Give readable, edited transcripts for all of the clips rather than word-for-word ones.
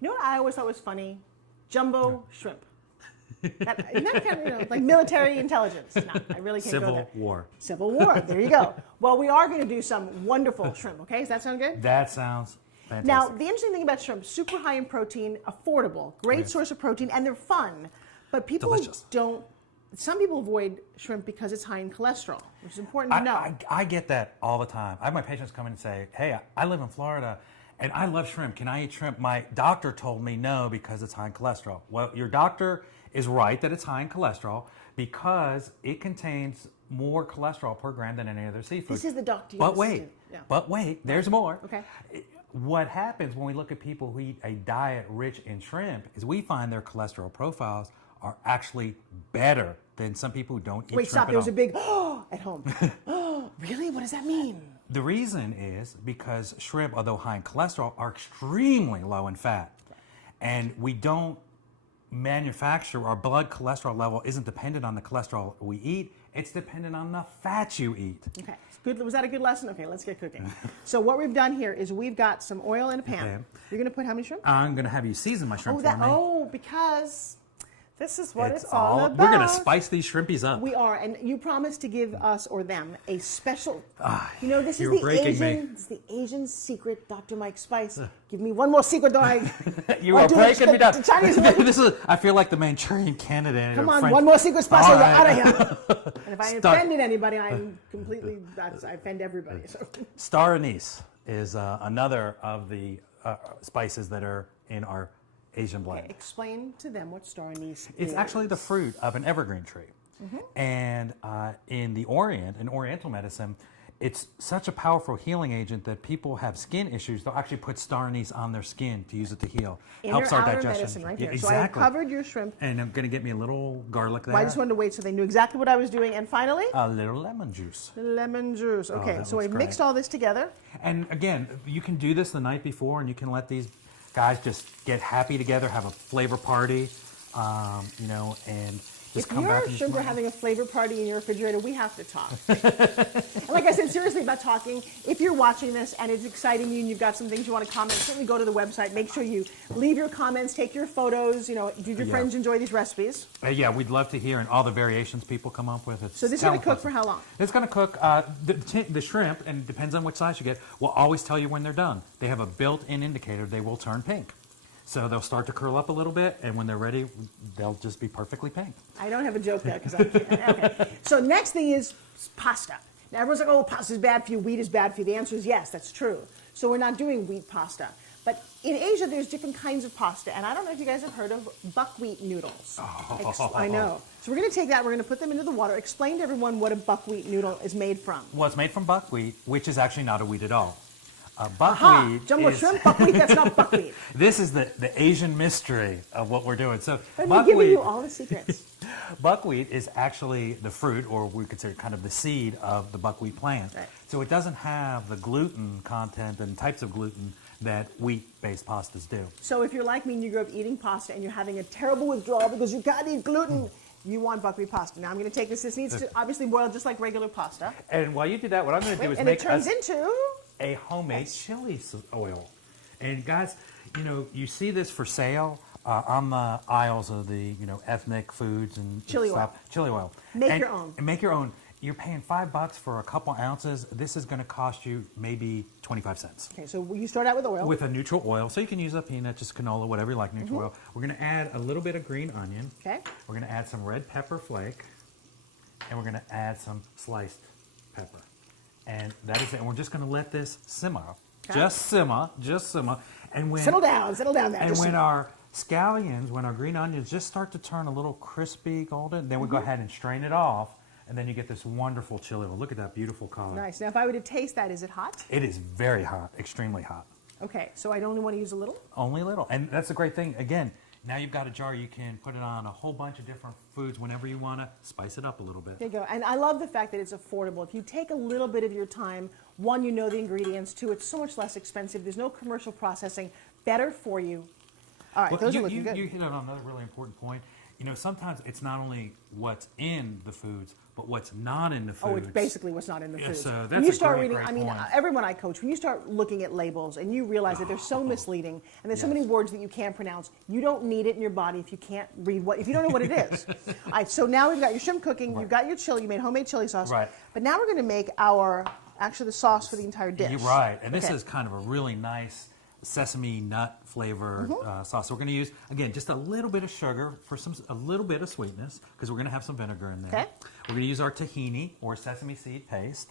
You know what I always thought was funny? Jumbo shrimp. Isn't that kind of, like military intelligence? No, I really can't go there. Civil War. Civil War. There you go. Well, we are going to do some wonderful shrimp, okay? Does that sound good? That sounds fantastic. Now, the interesting thing about shrimp, super high in protein, affordable, great source of protein, and they're fun. But people some people avoid shrimp because it's high in cholesterol, which is important to know. I get that all the time. I have my patients come in and say, hey, I live in Florida and I love shrimp. Can I eat shrimp? My doctor told me no because it's high in cholesterol. Well, your doctor is right that it's high in cholesterol because it contains more cholesterol per gram than any other seafood. This is the doctor. But wait, there's more. Okay. What happens when we look at people who eat a diet rich in shrimp is we find their cholesterol profiles are actually better than some people who don't eat shrimp Wait, stop. at There was all. a big at home. Really? What does that mean? The reason is because shrimp, although high in cholesterol, are extremely low in fat. And we don't manufacture, our blood cholesterol level isn't dependent on the cholesterol we eat, it's dependent on the fat you eat. Okay, good. Was that a good lesson? Okay, let's get cooking. So what we've done here is we've got some oil in a pan. Okay. You're going to put how many shrimp? I'm going to have you season my shrimp for me. Because this is what it's all about. We're going to spice these shrimpies up. We are, and you promised to give us or them a special. This is you're breaking It's the Asian secret, Dr. Mike Spice. Give me one more secret, dog. You are breaking me down. The Chinese This is. I feel like the Manchurian candidate. Come on, French. one more secret, Spice, or you're All out right. of here. And if I offended anybody, I'm completely. I offend everybody. So. Star anise is another of the spices that are in our Asian blend. Okay, explain to them what star anise is. It's actually the fruit of an evergreen tree. And in the Orient, in Oriental medicine, it's such a powerful healing agent that people have skin issues. They'll actually put star anise on their skin to use it to heal. Helps our digestion. Medicine right yeah, there. exactly. So I covered your shrimp. And I'm going to get me a little garlic there. Well, I just wanted to wait so they knew exactly what I was doing. And finally? A little lemon juice. Lemon juice. Okay, that so looks we've great. mixed all this together. And again, you can do this the night before and you can let these guys just get happy together, have a flavor party, and just come back. If your shrimp are having a flavor party in your refrigerator, we have to talk. And like I said, seriously about talking, if you're watching this and it's exciting you and you've got some things you want to comment, certainly go to the website. Make sure you leave your comments, take your photos. Did your friends enjoy these recipes? Yeah, we'd love to hear and all the variations people come up with. So this is going to cook for how long? It's going to cook, the shrimp, and it depends on which size you get, will always tell you when they're done. They have a built-in indicator. They will turn pink. So they'll start to curl up a little bit, and when they're ready, they'll just be perfectly pink. I don't have a joke there because I can't. Okay. So next thing is pasta. Now everyone's like, oh, pasta is bad for you, wheat is bad for you. The answer is yes, that's true. So we're not doing wheat pasta. But in Asia, there's different kinds of pasta, and I don't know if you guys have heard of buckwheat noodles. I know. So we're going to take that, we're going to put them into the water. Explain to everyone what a buckwheat noodle is made from. Well, it's made from buckwheat, which is actually not a wheat at all. Buckwheat Jumbo shrimp, buckwheat, that's not buckwheat. This is the Asian mystery of what we're doing. So I'm giving you all the secrets. Buckwheat is actually the fruit, or we could say kind of the seed of the buckwheat plant. Right. So it doesn't have the gluten content and types of gluten that wheat-based pastas do. So if you're like me and you grew up eating pasta and you're having a terrible withdrawal because you can't eat gluten, you want buckwheat pasta. Now I'm going to take this. This needs to obviously boil just like regular pasta. And while you do that, what I'm going to do is and make it turns into a homemade chili oil. And guys, you see this for sale on the aisles of the ethnic foods and chili stuff. Oil. Chili oil. Make your own. And make your own. You're paying $5 for a couple ounces. This is going to cost you maybe 25 cents. Okay, so you start out with oil. With a neutral oil. So you can use a peanut, just canola, whatever you like, neutral oil. We're going to add a little bit of green onion. Okay. We're going to add some red pepper flake. And we're going to add some sliced pepper. And that is it. And we're just going to let this simmer. Okay. Just simmer. And when Settle down there. And when our scallions, when our green onions just start to turn a little crispy golden, then we go ahead and strain it off. And then you get this wonderful chili oil. Look at that beautiful color. Nice. Now, if I were to taste that, is it hot? It is very hot, extremely hot. Okay, so I only want to use a little? Only a little. And that's the great thing. Again, now you've got a jar. You can put it on a whole bunch of different foods whenever you want to spice it up a little bit. There you go. And I love the fact that it's affordable. If you take a little bit of your time, one, you know the ingredients. Two, it's so much less expensive. There's no commercial processing. Better for you. All right, those are looking good. You hit on another really important point. sometimes it's not only what's in the foods, but what's not in the foods. Oh, it's basically what's not in the Yeah, foods. so When that's you a start great, reading, great I mean, point. everyone I coach, when you start looking at labels and you realize that they're so misleading and there's so many words that you can't pronounce, you don't need it in your body if you can't read if you don't know what it is. All right, so now we've got your shrimp cooking, you've got your chili, you made homemade chili sauce. Right. But now we're going to make actually the sauce for the entire dish. You're right. And this Okay. is kind of a really nice sesame nut flavored sauce. So we're going to use, again, just a little bit of sugar for a little bit of sweetness, because we're going to have some vinegar in there. Okay. We're going to use our tahini or sesame seed paste.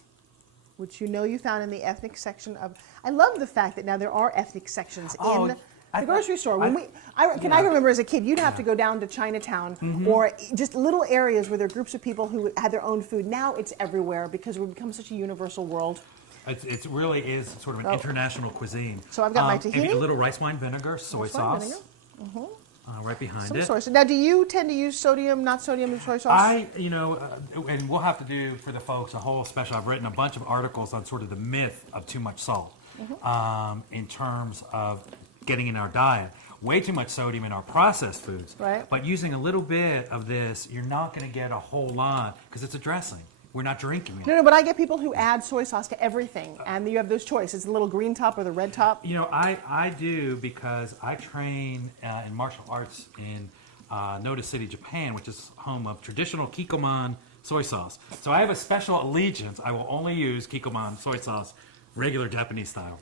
Which you found in the ethnic section of. I love the fact that now there are ethnic sections in the grocery store. When I remember as a kid, you'd have to go down to Chinatown or just little areas where there are groups of people who had their own food. Now it's everywhere because we've become such a universal world. It really is sort of an international cuisine. So I've got my And tahini. a little rice wine vinegar, soy Rice wine sauce. vinegar. Right behind Some it. soy sauce. Now, do you tend to use sodium, not sodium soy sauce? And we'll have to do for the folks a whole special. I've written a bunch of articles on sort of the myth of too much salt in terms of getting in our diet. Way too much sodium in our processed foods. Right. But using a little bit of this, you're not going to get a whole lot because it's a dressing. We're not drinking it. No, but I get people who add soy sauce to everything, and you have those choices, the little green top or the red top. I do because I train in martial arts in Noda City, Japan, which is home of traditional Kikkoman soy sauce. So I have a special allegiance. I will only use Kikkoman soy sauce, regular Japanese style.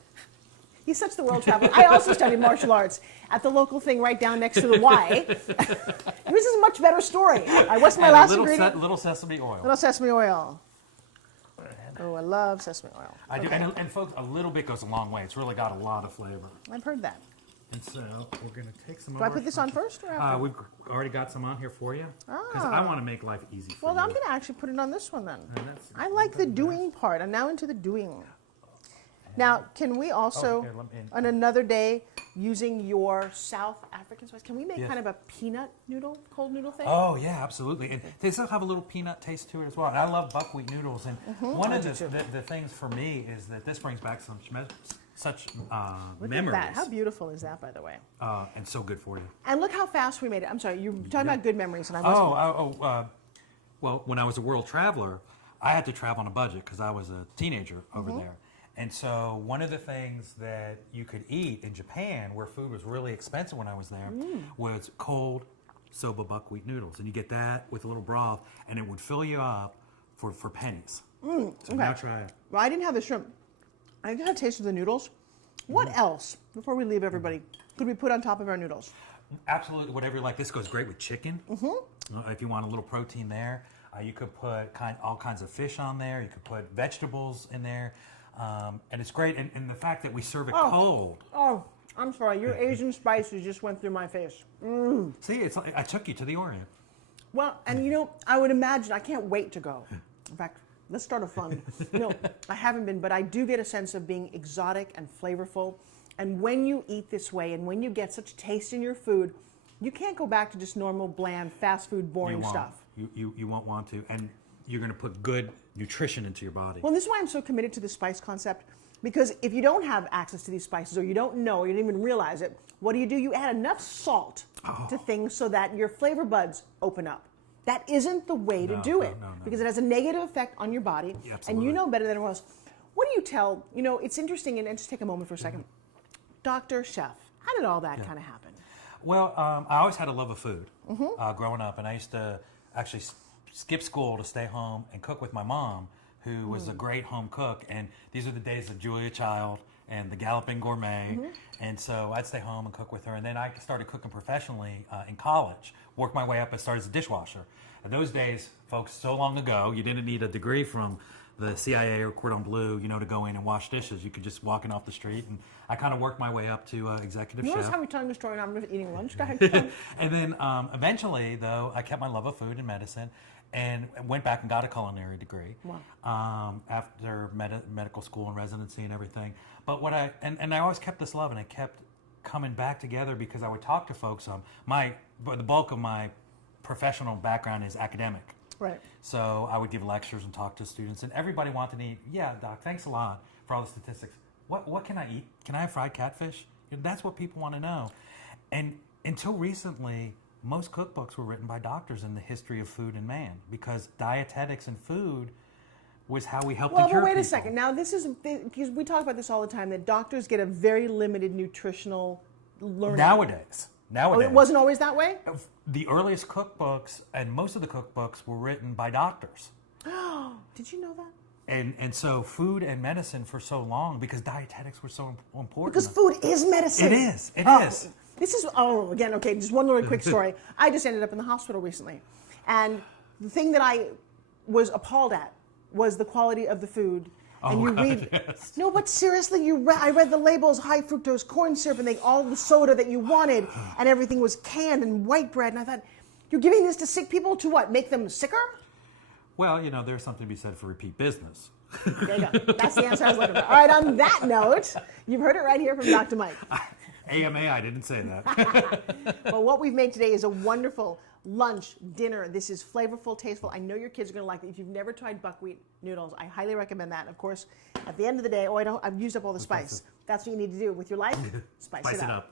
He's such the world traveler. I also studied martial arts at the local thing right down next to the Y. This is a much better story. What's my last ingredient? Little sesame oil. Little sesame oil. Oh, I love sesame oil. I do, Okay. and folks, a little bit goes a long way. It's really got a lot of flavor. I've heard that. And so we're going to take some. Do I put this on first or after? We've already got some on here for you because I want to make life easy for Well, you. I'm going to actually put it on this one then. that's- I like the doing part. I'm now into the doing. Now, can we also, here, let me- on another day, using your South African spice, can we make Yes. kind of a peanut noodle, cold noodle thing? Oh yeah, absolutely, and they still have a little peanut taste to it as well. And I love buckwheat noodles, and one of the things for me is that this brings back such Look memories. at that. How beautiful is that, by the way? And so good for you. And look how fast we made it. I'm sorry, you're talking about good memories, and I wasn't. Well, when I was a world traveler, I had to travel on a budget because I was a teenager over there. And so one of the things that you could eat in Japan, where food was really expensive when I was there, was cold soba buckwheat noodles. And you get that with a little broth, and it would fill you up for pennies. So now try it. Well, I didn't have the shrimp. I did have a taste of the noodles. What else, before we leave everybody, could we put on top of our noodles? Absolutely, whatever you like. This goes great with chicken. If you want a little protein there, you could put all kinds of fish on there. You could put vegetables in there. And it's great. And the fact that we serve it cold. Oh, I'm sorry. Your Asian spices just went through my face. See, it's like I took you to the Orient. Well, and I would imagine, I can't wait to go. In fact, let's start a fund. I haven't been, but I do get a sense of being exotic and flavorful. And when you eat this way and when you get such taste in your food, you can't go back to just normal, bland, fast food, boring stuff. You won't want to. And you're going to put good nutrition into your body. Well, this is why I'm so committed to the spice concept, because if you don't have access to these spices or you don't know, you don't even realize it, what do? You add enough salt to things so that your flavor buds open up. That isn't the way to do it because it has a negative effect on your body, and you know better than anyone else. What do you tell, it's interesting, and just take a moment for a second. Doctor, chef, how did all that kind of happen? Well, I always had a love of food growing up, and I used to actually skip school to stay home and cook with my mom, who was a great home cook. And these are the days of Julia Child and the Galloping Gourmet. And so I'd stay home and cook with her. And then I started cooking professionally in college, worked my way up and started as a dishwasher. In those days, folks, so long ago, you didn't need a degree from the CIA or Cordon Bleu, to go in and wash dishes. You could just walk in off the street. And I kind of worked my way up to executive chef. Notice how we're telling the story and I'm just eating lunch? Go ahead. And then eventually, though, I kept my love of food and medicine and went back and got a culinary degree after medical school and residency and everything. But I always kept this love, and I kept coming back together because I would talk to folks. The bulk of my professional background is academic. Right. So I would give lectures and talk to students, and everybody wanted to eat. Yeah, doc, thanks a lot for all the statistics. What can I eat? Can I have fried catfish? That's what people want to know. And until recently, most cookbooks were written by doctors in the history of food and man, because dietetics and food was how we helped to cure Well, wait people. a second. Now, this is, because we talk about this all the time, that doctors get a very limited nutritional learning. Nowadays. Oh, it wasn't always that way? The earliest cookbooks and most of the cookbooks were written by doctors. Did you know that? And so food and medicine for so long, because dietetics were so important. Because food is medicine. It is. It is. This is, again, okay, just one really quick story. I just ended up in the hospital recently. And the thing that I was appalled at was the quality of the food. And you read, yes. no, but seriously, I read the labels, high fructose corn syrup, and all the soda that you wanted, and everything was canned and white bread. And I thought, you're giving this to sick people to what, make them sicker? Well, there's something to be said for repeat business. There you go. That's the answer I was looking for. All right, on that note, you've heard it right here from Dr. Mike. AMA, I didn't say that. Well, what we've made today is a wonderful lunch, dinner. This is flavorful, tasteful. I know your kids are going to like it. If you've never tried buckwheat noodles, I highly recommend that. Of course, at the end of the day, I've used up all the spice. That's what you need to do with your life. Spice it up.